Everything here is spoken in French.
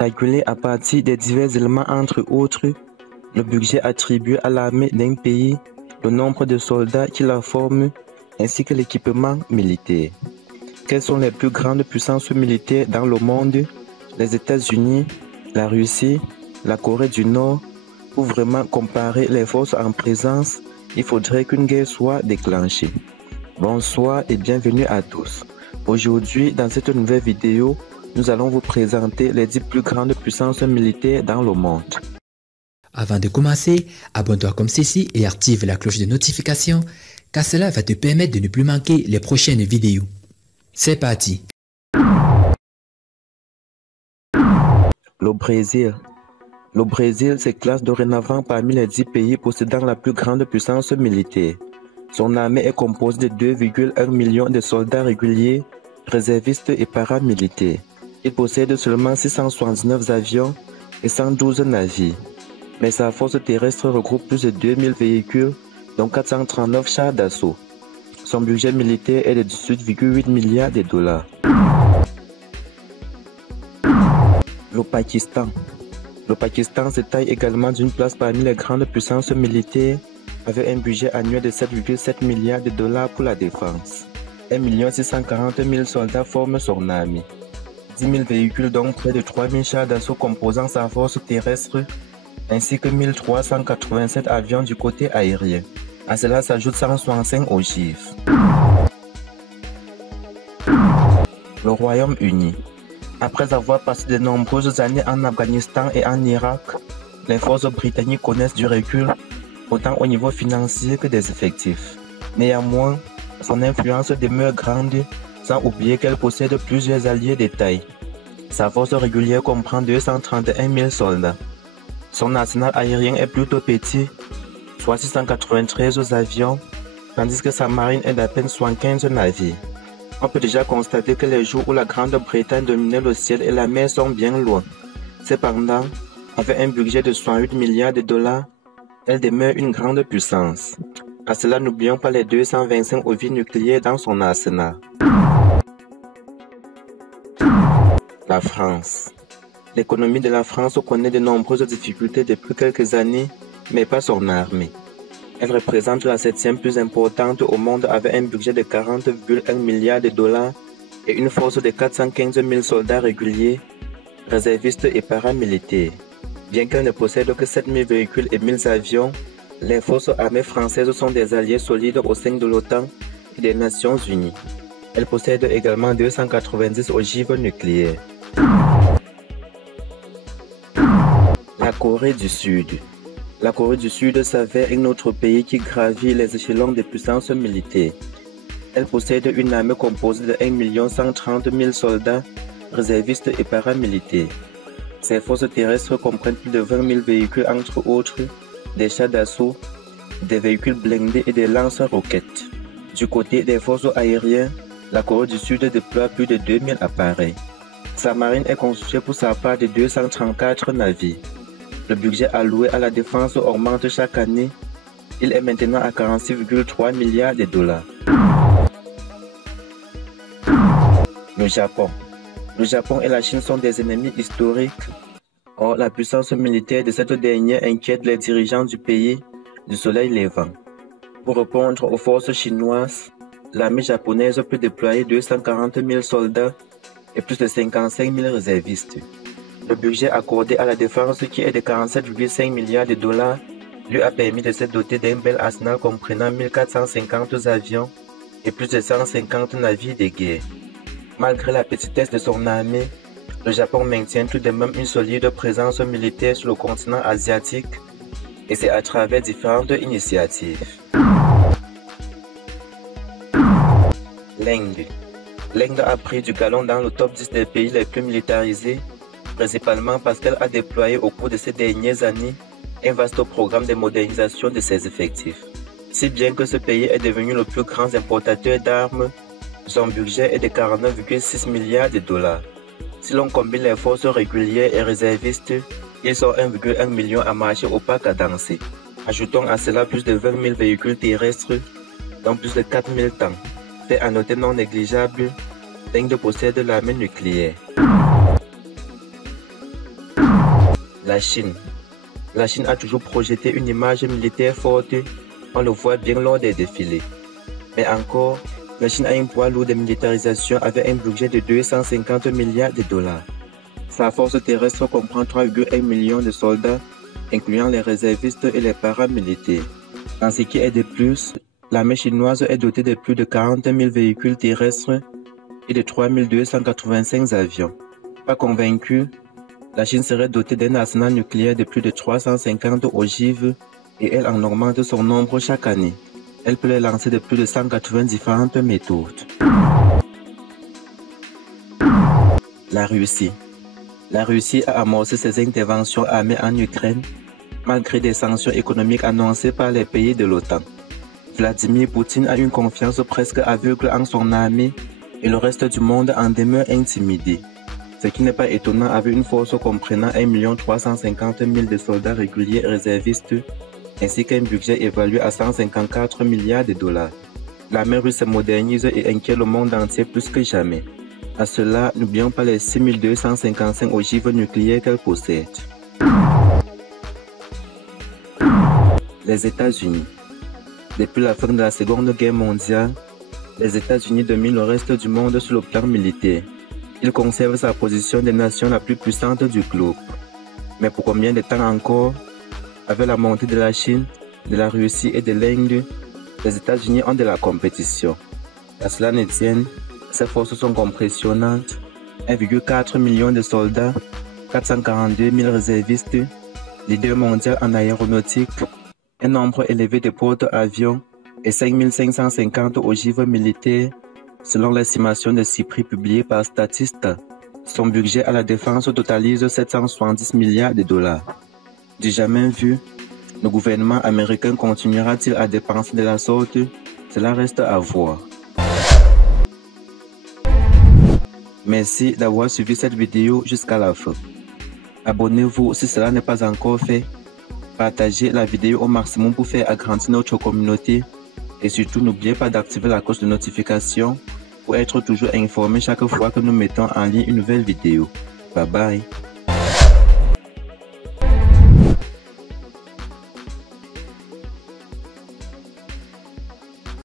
Calculé à partir des divers éléments entre autres, le budget attribué à l'armée d'un pays, le nombre de soldats qui la forment, ainsi que l'équipement militaire. Quelles sont les plus grandes puissances militaires dans le monde? Les États-Unis, la Russie, la Corée du Nord. Pour vraiment comparer les forces en présence, il faudrait qu'une guerre soit déclenchée. Bonsoir et bienvenue à tous. Aujourd'hui, dans cette nouvelle vidéo, nous allons vous présenter les 10 plus grandes puissances militaires dans le monde. Avant de commencer, abonne-toi comme ceci et active la cloche de notification, car cela va te permettre de ne plus manquer les prochaines vidéos. C'est parti! Le Brésil. Le Brésil se classe dorénavant parmi les 10 pays possédant la plus grande puissance militaire. Son armée est composée de 2,1 millions de soldats réguliers, réservistes et paramilitaires. Il possède seulement 679 avions et 112 navires. Mais sa force terrestre regroupe plus de 2000 véhicules, dont 439 chars d'assaut. Son budget militaire est de 18,8 milliards de dollars. Le Pakistan. Le Pakistan se taille également d'une place parmi les grandes puissances militaires avec un budget annuel de 7,7 milliards de dollars pour la défense. 1 640 000 soldats forment son armée. 10 000 véhicules dont près de 3 000 chars d'assaut composant sa force terrestre, ainsi que 1387 avions du côté aérien. À cela s'ajoute 165 ogives. Le Royaume-Uni. Après avoir passé de nombreuses années en Afghanistan et en Irak, les forces britanniques connaissent du recul, autant au niveau financier que des effectifs. Néanmoins, son influence demeure grande, sans oublier qu'elle possède plusieurs alliés de taille. Sa force régulière comprend 231 000 soldats. Son arsenal aérien est plutôt petit, soit 693 avions, tandis que sa marine est d'à peine 75 navires. On peut déjà constater que les jours où la Grande-Bretagne dominait le ciel et la mer sont bien loin. Cependant, avec un budget de 68 milliards de dollars, elle demeure une grande puissance. À cela, n'oublions pas les 225 ogives nucléaires dans son arsenal. La France. L'économie de la France connaît de nombreuses difficultés depuis quelques années, mais pas son armée. Elle représente la 7e plus importante au monde avec un budget de 40,1 milliards de dollars et une force de 415 000 soldats réguliers, réservistes et paramilitaires. Bien qu'elle ne possède que 7 000 véhicules et 1000 avions, les forces armées françaises sont des alliés solides au sein de l'OTAN et des Nations Unies. Elle possède également 290 ogives nucléaires. La Corée du Sud. La Corée du Sud s'avère un autre pays qui gravit les échelons de puissance militaire. Elle possède une armée composée de 1 130 000 soldats, réservistes et paramilitaires. Ses forces terrestres comprennent plus de 20 000 véhicules entre autres, des chars d'assaut, des véhicules blindés et des lance-roquettes. Du côté des forces aériennes, la Corée du Sud déploie plus de 2000 appareils. Sa marine est constituée pour sa part de 234 navires. Le budget alloué à la défense augmente chaque année. Il est maintenant à 46,3 milliards de dollars. Le Japon. Le Japon et la Chine sont des ennemis historiques. Or, la puissance militaire de cette dernière inquiète les dirigeants du pays du soleil levant. Pour répondre aux forces chinoises, l'armée japonaise peut déployer 240 000 soldats et plus de 55 000 réservistes. Le budget accordé à la défense, qui est de 47,5 milliards de dollars, lui a permis de se doter d'un bel arsenal comprenant 1450 avions et plus de 150 navires de guerre. Malgré la petitesse de son armée, le Japon maintient tout de même une solide présence militaire sur le continent asiatique, et c'est à travers différentes initiatives. L'Inde. L'Inde a pris du galon dans le top 10 des pays les plus militarisés, principalement parce qu'elle a déployé au cours de ces dernières années un vaste programme de modernisation de ses effectifs. Si bien que ce pays est devenu le plus grand importateur d'armes, son budget est de 49,6 milliards de dollars. Si l'on combine les forces régulières et réservistes, ils sont 1,1 million à marcher au pas cadencé. Ajoutons à cela plus de 20 000 véhicules terrestres, dont plus de 4 000 tanks. Fait à noter non négligeable, l'Inde possède l'armée nucléaire. La Chine. La Chine a toujours projeté une image militaire forte, on le voit bien lors des défilés. Mais encore, la Chine a un poids lourd de militarisation avec un budget de 250 milliards de dollars. Sa force terrestre comprend 3,1 millions de soldats, incluant les réservistes et les paramilitaires. En ce qui est de plus, l'armée chinoise est dotée de plus de 40 000 véhicules terrestres et de 3 285 avions. Pas convaincu, la Chine serait dotée d'un arsenal nucléaire de plus de 350 ogives et elle en augmente son nombre chaque année. Elle peut les lancer de plus de 180 différentes méthodes. La Russie. La Russie a amorcé ses interventions armées en Ukraine malgré des sanctions économiques annoncées par les pays de l'OTAN. Vladimir Poutine a une confiance presque aveugle en son armée et le reste du monde en demeure intimidé. Ce qui n'est pas étonnant avec une force comprenant 1 350 000 de soldats réguliers et réservistes, ainsi qu'un budget évalué à 154 milliards de dollars. L'armée russe se modernise et inquiète le monde entier plus que jamais. À cela, n'oublions pas les 6 255 ogives nucléaires qu'elle possède. Les États-Unis. Depuis la fin de la Seconde Guerre mondiale, les États-Unis dominent le reste du monde sur le plan militaire. Il conserve sa position de nation la plus puissante du globe. Mais pour combien de temps encore? Avec la montée de la Chine, de la Russie et de l'Inde, les États-Unis ont de la compétition. À cela ne tienne, ces forces sont impressionnantes. 1,4 million de soldats, 442 000 réservistes, leader mondial en aéronautique, un nombre élevé de porte-avions et 5 550 ogives militaires, selon l'estimation de Cypri publiée par Statista. Son budget à la défense totalise 770 milliards de dollars. Du jamais vu, le gouvernement américain continuera-t-il à dépenser de la sorte? Cela reste à voir. Merci d'avoir suivi cette vidéo jusqu'à la fin. Abonnez-vous si cela n'est pas encore fait. Partagez la vidéo au maximum pour faire agrandir notre communauté. Et surtout, n'oubliez pas d'activer la cloche de notification pour être toujours informé chaque fois que nous mettons en ligne une nouvelle vidéo. Bye bye.